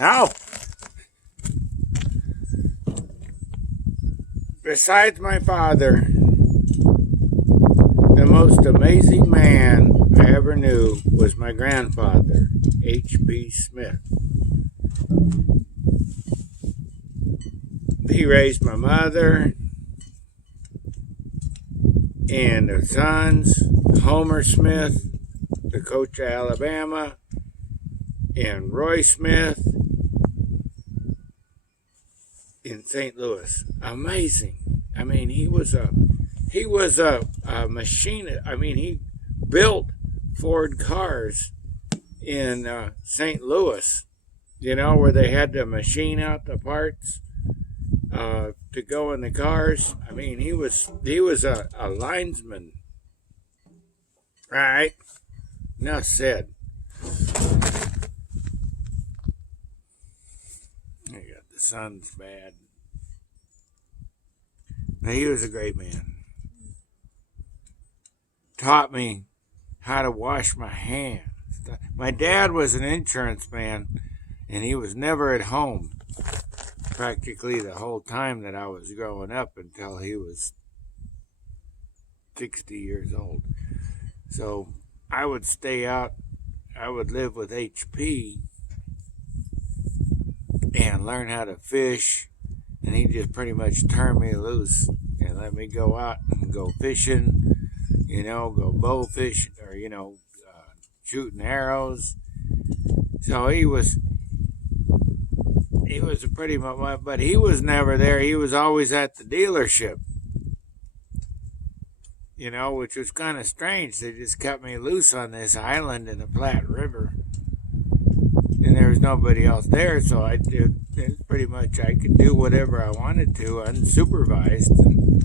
Now, besides my father, the most amazing man I ever knew was my grandfather, H.B. Smith. He raised my mother and the sons, Homer Smith, the coach of Alabama, and Roy Smith in St. Louis. Amazing. I mean, he was a machinist. I mean, he built Ford cars in St. Louis, you know, where they had to machine out the parts to go in the cars. I mean, he was a linesman. All right. Enough said. The sun's bad. Now, he was a great man. Taught me how to wash my hands. My dad was an insurance man, and he was never at home practically the whole time that I was growing up until he was 60 years old. So I would stay out. I would live with HP and learn how to fish, and he just pretty much turned me loose and let me go out and go fishing, you know, go bow fishing, or, you know, shooting arrows. So he was a pretty much, but he was never there. He was always at the dealership, you know, which was kind of strange. They just cut me loose on this island in the Platte River, and there was nobody else there, so I did pretty much, I could do whatever I wanted to unsupervised, and,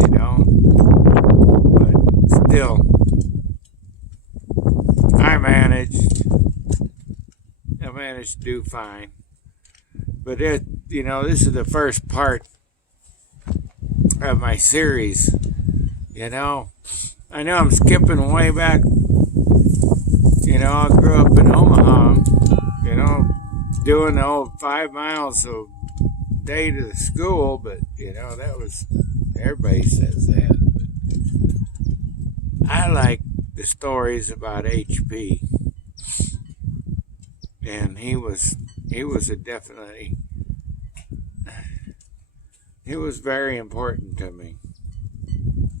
you know, but still, I managed to do fine. But you know, this is the first part of my series. You know, I know I'm skipping way back. You know, I grew up in Omaha, you know, doing the old 5 miles a day to the school, but, you know, that was, everybody says that. But I like the stories about HP. And he was very important to me.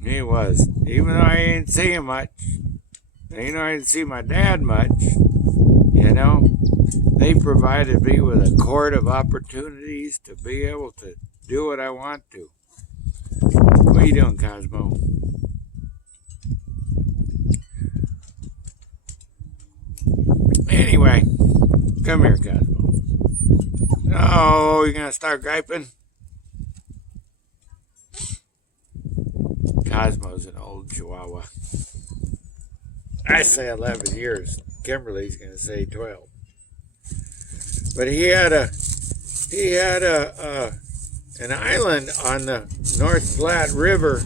He was, even though I didn't see him much. You know, I didn't see my dad much. You know, they provided me with a cord of opportunities to be able to do what I want to. What are you doing, Cosmo? Anyway, come here, Cosmo. Oh, you're gonna start griping? Cosmo's an old Chihuahua. I say 11 years. Kimberly's gonna say 12. But he had an island on the North Platte River.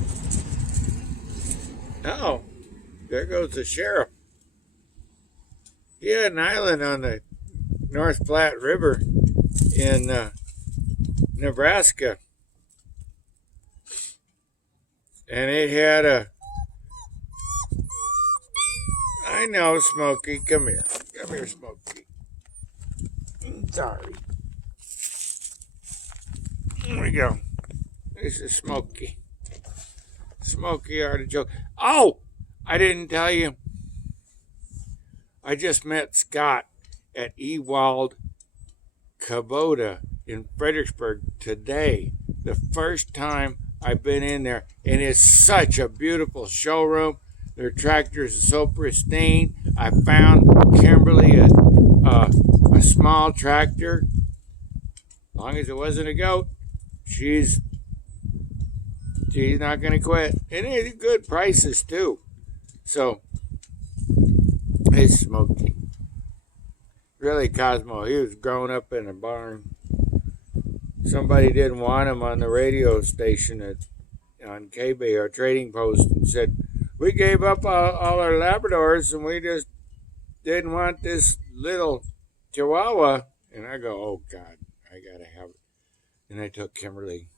Oh, there goes the sheriff. He had an island on the North Platte River in Nebraska. And it had I know, Smokey, come here. Come here, Smokey. Sorry. There we go. This is Smokey. Smokey Artichoke. Oh, I didn't tell you. I just met Scott at Ewald Kubota in Fredericksburg today. The first time I've been in there, and it's such a beautiful showroom. Their tractors are so pristine. I found Kimberly a small tractor. As long as it wasn't a goat, she's not going to quit. And it's good prices too. So, hey, Smokey. Really, Cosmo, he was growing up in a barn. Somebody didn't want him on the radio station on KB, our trading post, and said, we gave up all our Labradors and we just didn't want this little Chihuahua. And I go, oh, God, I got to have it. And I took Kimberly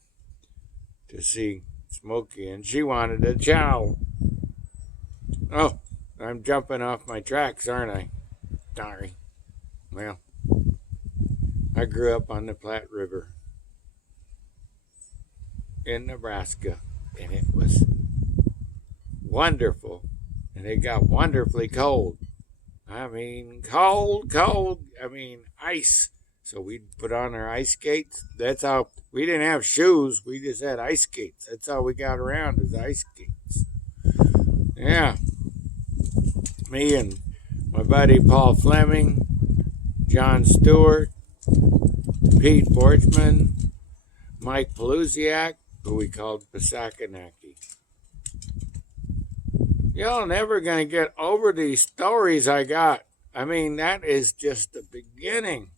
to see Smokey, and she wanted a chow. Oh, I'm jumping off my tracks, aren't I? Sorry. Well, I grew up on the Platte River in Nebraska, and it was wonderful, and it got wonderfully cold. I mean, cold. I mean, ice. So we'd put on our ice skates. That's how, we didn't have shoes. We just had ice skates. That's how we got around, is ice skates. Yeah. Me and my buddy Paul Fleming, John Stewart, Pete Borchman, Mike Pelusiak, who we called Pasakanaki. Y'all never going to get over these stories I got. I mean, that is just the beginning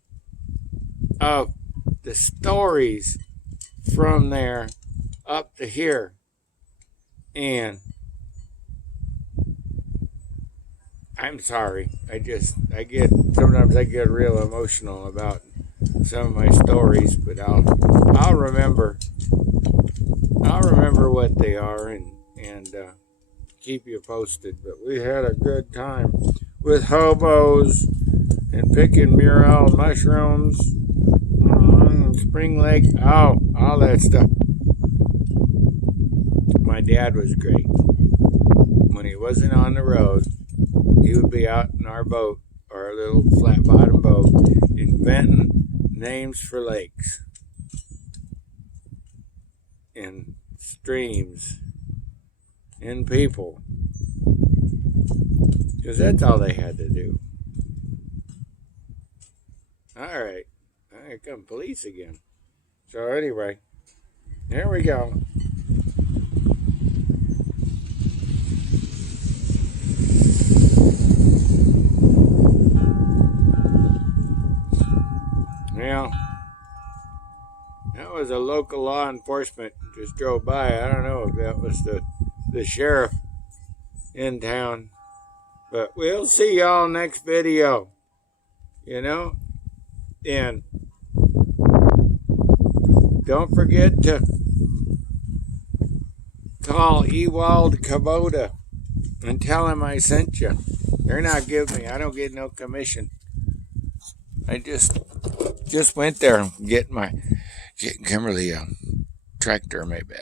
of the stories from there up to here. And I'm sorry. Sometimes I get real emotional about some of my stories, but I'll remember what they are and keep you posted. But we had a good time with hobos and picking morel mushrooms, Spring Lake, all that stuff. My dad was great. When he wasn't on the road, he would be out in our boat, our little flat bottom boat, inventing names for lakes and streams and people, because that's all they had to do. All right, here come police again. So anyway, here we go. Well, that was a local law enforcement just drove by. I don't know if that was the sheriff in town. But we'll see y'all next video. And don't forget to call Ewald Kubota and tell him I sent you. They're not giving me. I don't get no commission. I just went there and getting Kimberly a tractor maybe.